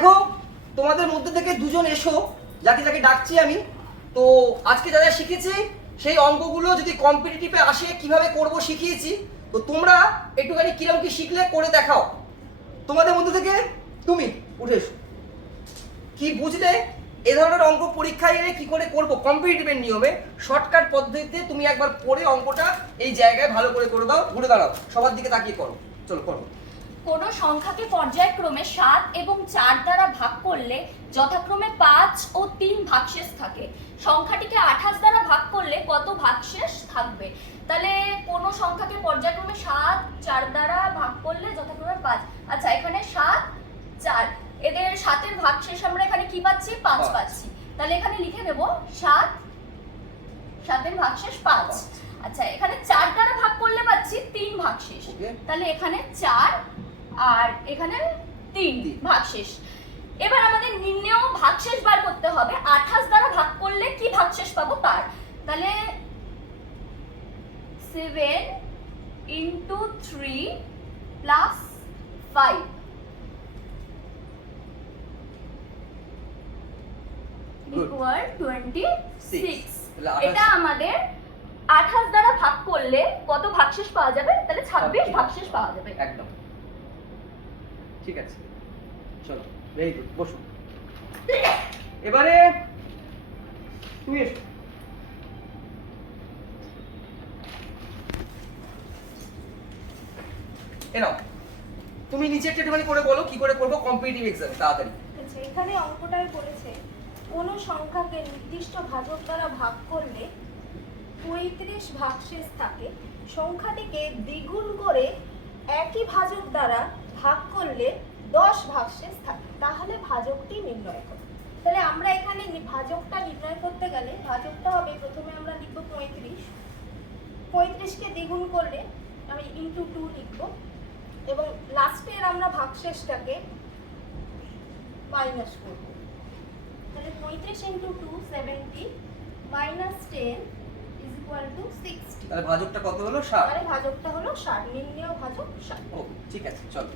দেখো, তোমাদের মধ্যে থেকে দুজন এসো, যাকে যাকে ডাকছি আমি। তো আজকে যা যা শিখেছি, সেই অঙ্কগুলো যদি কম্পিটিটিভে আসে, কীভাবে করব শিখিয়েছি। তো তোমরা একটুখানি কিরম কি শিখলে করে দেখাও। তোমাদের মধ্যে থেকে তুমি উঠে এসো। কি বুঝলে? এ ধরনের অঙ্ক পরীক্ষায় এনে কি করে করব? কম্পিটিটিভের নিয়মে শর্টকাট পদ্ধতিতে তুমি একবার পড়ে অঙ্কটা এই জায়গায় ভালো করে করে দাও, ঘুরে দাঁড়াও। সবার দিকে তাকিয়ে করো। চলো, করো। কোনো সংখ্যাকে পর্যায়ক্রমে সাত এবং চার দ্বারা ভাগ করলে যথাক্রমে পাঁচ ও তিন ভাগশেষ থাকে। সংখ্যাটিকে আঠাশ দ্বারা ভাগ করলে কত ভাগশেষ থাকবে? তাহলে কোনো সংখ্যাকে পর্যায়ক্রমে সাত চার দ্বারা ভাগ করলে যথাক্রমে পাঁচ। আচ্ছা এখানে সাত চার। এদের সাতের ভাগশেষ আমরা এখানে কি পাচ্ছি? পাঁচ পাঁচ। পাচ্ছি। তাহলে এখানে লিখে নেব সাত সাতের ভাগশেষ পাঁচ। আচ্ছা এখানে চার দ্বারা ভাগ করলে পাচ্ছি তিন ভাগশেষ। তাহলে এখানে চার আর এখানে তিন। ভাগশেষ এবার আমাদের নিম্নেও ভাগশেষ বার করতে হবে। আঠাশ দ্বারা ভাগ করলে কি ভাগশেষ পাবো? তার। তাহলে seven into three plus five এটা আমাদের আঠাশ দ্বারা ভাগ করলে কত ভাগশেষ পাওয়া যাবে? তাহলে ছাব্বিশ ছাব্বিশ। ভাগশেষ পাওয়া যাবে। একদম। ঠিক আছে। চলো ভেরি গুড বসো। এবারে তুমি এসো। এ তুমি নিচে একটু একটুখানি করে বলো, কি করে করব কম্পিটিটিভ এক্সাম তাড়াতাড়ি। আচ্ছা এখানে অঙ্কটাই বলেছে, কোনো সংখ্যাকে নির্দিষ্ট ভাজক দ্বারা ভাগ করলে পঁয়ত্রিশ ভাগশেষ থাকে। সংখ্যাটিকে দ্বিগুণ করে একই ভাজক দ্বারা ভাগ করলে দশ ভাগশেষ থাকে তাহলে ভাজকটি নির্ণয় করো। তাহলে আমরা এখানে ভাজকটা নির্ণয় করতে গেলে ভাজকটা হবে প্রথমে আমরা লিখব পঁয়ত্রিশ। পঁয়ত্রিশকে দ্বিগুণ করলে আমি ইন্টু টু লিখব এবং লাস্টের আমরা ভাগশেষটাকে মাইনাস করব। তাহলে পঁয়ত্রিশ into two seventy minus ten তাহলে ভাজকটা কত হলো? ষাট। তাহলে ভাজকটা হলো ষাট নির্ণয় ভাজক ষাট। ও ঠিক আছে চলো।